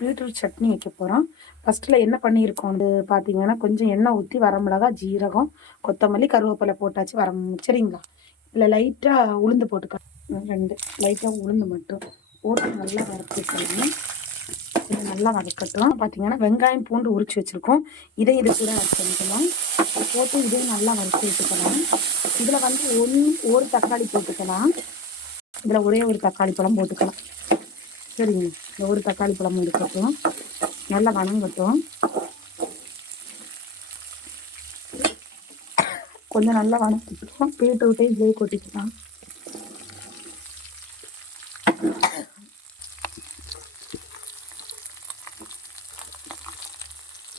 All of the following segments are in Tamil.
பீட்ரூட் சட்னி வைக்க போகிறோம். ஃபஸ்ட்டில் என்ன பண்ணியிருக்கோம் வந்து பார்த்தீங்கன்னா, கொஞ்சம் எண்ணெய் ஊற்றி வரமிளகா, ஜீரகம், கொத்தமல்லி, கருவேப்பிலை போட்டாச்சு சரிங்களா? இதில் லைட்டாக உளுந்து போட்டுக்கலாம். 2 லைட்டாக உளுந்து மட்டும் போட்டு நல்லா வறுத்துக்கலாம். இது நல்லா வதக்கட்டும். பார்த்தீங்கன்னா வெங்காயம், பூண்டு உரிச்சு வச்சுருக்கோம். இது கூட ஆட் பண்ணிக்கலாம். போட்டு இதையும் நல்லா வறுத்து விட்டுக்கலாம். இதில் வந்து ஒரு தக்காளி போட்டுக்கலாம். இதில் ஒரே ஒரு தக்காளி பழம் போட்டுக்கலாம். சரிங்க, இந்த ஒரு தக்காளி பழமும் இருக்கட்டும். நல்லா வணங்கட்டும். கொஞ்சம் நல்லா வணக்கிட்டோம். பீட்ரூட்டையும் இதுலேயே கொட்டிக்கலாம்.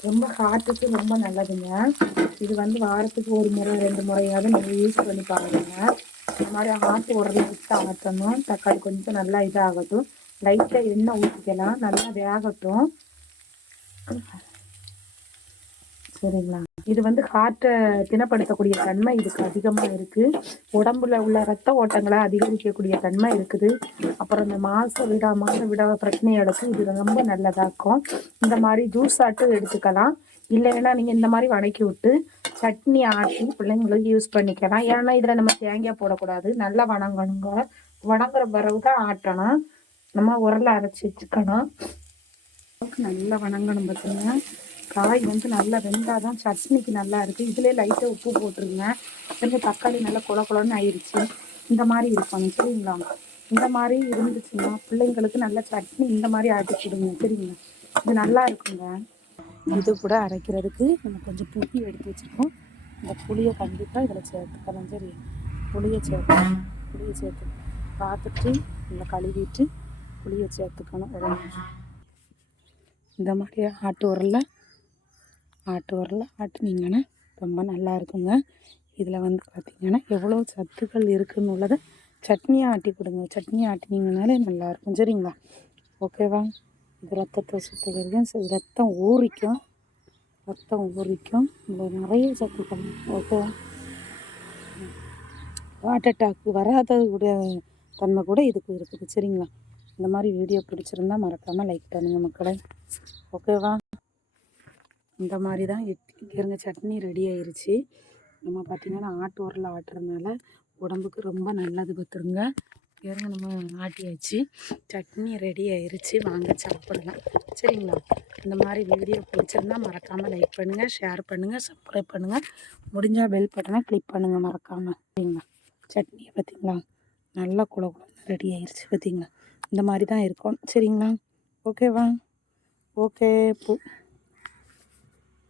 ரொம்ப ஹார்ட்டுக்கு ரொம்ப நல்லதுங்க. இது வந்து வாரத்துக்கு 1 முறை 2 முறையாவது நீங்கள் யூஸ் பண்ணி பாருங்க. இந்த மாதிரி ஹார்ட் உடனே விட்டு ஆட்டணும். தக்காளி கொஞ்சம் நல்லா இதாகட்டும். லைட்டாக எண்ணெய் ஊற்றிக்கலாம். நல்லா வேகட்டும். சரிங்களா? இது வந்து ஹார்ட்டை தினப்படுத்தக்கூடிய தன்மை இதுக்கு அதிகமாக இருக்குது. உடம்புல உள்ள ரத்த ஓட்டங்களை அதிகரிக்கக்கூடிய தன்மை இருக்குது. அப்புறம் இந்த மாத விட பிரச்சனைகளுக்கு இது ரொம்ப நல்லதாக்கும். இந்த மாதிரி ஜூஸ் ஆட்டு எடுத்துக்கலாம். இல்லைன்னா நீங்கள் இந்த மாதிரி வதக்கி விட்டு சட்னி ஆட்டி பிள்ளைங்களுக்கு யூஸ் பண்ணிக்கலாம். ஏன்னா இதில் நம்ம தேங்காய் போடக்கூடாது. நல்லா வணங்கணுங்க. வணங்குற பிறகு தான் ஆட்டணும். நம்ம உரலை அரைச்சி வச்சுக்கணும். நல்லா வணங்கணும். பார்த்தீங்கன்னா காய் வந்து நல்லா வெந்தால் தான் சட்னிக்கு நல்லா இருக்குது. இதிலே லைட்டாக உப்பு போட்டுருங்க. கொஞ்சம் தக்காளி நல்லா குளன்னு ஆயிடுச்சு. இந்த மாதிரி இருக்கணும். சரிங்களா? இந்த மாதிரி இருந்துச்சுன்னா பிள்ளைங்களுக்கு நல்ல சட்னி இந்த மாதிரி ஆட்டி கொடுங்க. சரிங்களா? இது நல்லா இருக்குங்க. இது கூட அரைக்கிறதுக்கு நம்ம கொஞ்சம் புளி எடுத்து வச்சுருக்கோம். இந்த புளியை கண்டிப்பாக இதில் சேர்த்துக்கலாம். சரி, புளியை சேர்த்து பார்த்துட்டு இந்த கழுவிட்டு புளியை சேர்த்துக்கணும். இந்த மாதிரி ஆட்டு உரலில் ஆட்டுனீங்கன்னா ரொம்ப நல்லா இருக்குங்க. இதில் வந்து பார்த்திங்கன்னா எவ்வளோ சத்துக்கள் இருக்குதுன்னு உள்ளதை சட்னியாக ஆட்டி கொடுங்க. சட்னி ஆட்டினீங்கனாலே நல்லாயிருக்கும். சரிங்களா? ஓகேவா? இது ரத்தத்தை சுற்றுகிறது. ரத்தம் ஊறிக்கும். இதில் நிறைய சத்துக்கள். ஓகேவா? ஹார்ட் அட்டாக் வராத தன்மை கூட இதுக்கு இருக்குது. சரிங்களா? இந்த மாதிரி வீடியோ பிடிச்சிருந்தால் மறக்காமல் லைக் பண்ணுங்கள் மக்களை. ஓகேவா? இந்த மாதிரி தான் இருங்க. சட்னி ரெடி ஆயிடுச்சு. நம்ம பார்த்திங்கன்னா ஆட்டு உரலில் ஆட்டுறதுனால உடம்புக்கு ரொம்ப நல்லது. பார்த்துருங்க. இருங்க, நம்ம ஆட்டியாச்சு. சட்னி ரெடி ஆயிடுச்சு. வாங்க சாப்பிடலாம். சரிங்களா? இந்த மாதிரி வீடியோ பிடிச்சிருந்தால் மறக்காமல் லைக் பண்ணுங்கள், ஷேர் பண்ணுங்கள், சப்ஸ்கிரைப் பண்ணுங்கள். முடிஞ்சால் பெல் பட்டனை கிளிக் பண்ணுங்கள் மறக்காமல். சரிங்களா? சட்னியை பார்த்திங்களா நல்லா குழம்பு ரெடி ஆயிடுச்சு. பார்த்திங்களா? இந்த மாதிரி தான் இருக்கும். சரிங்களா? ஓகேவா? ஓகே.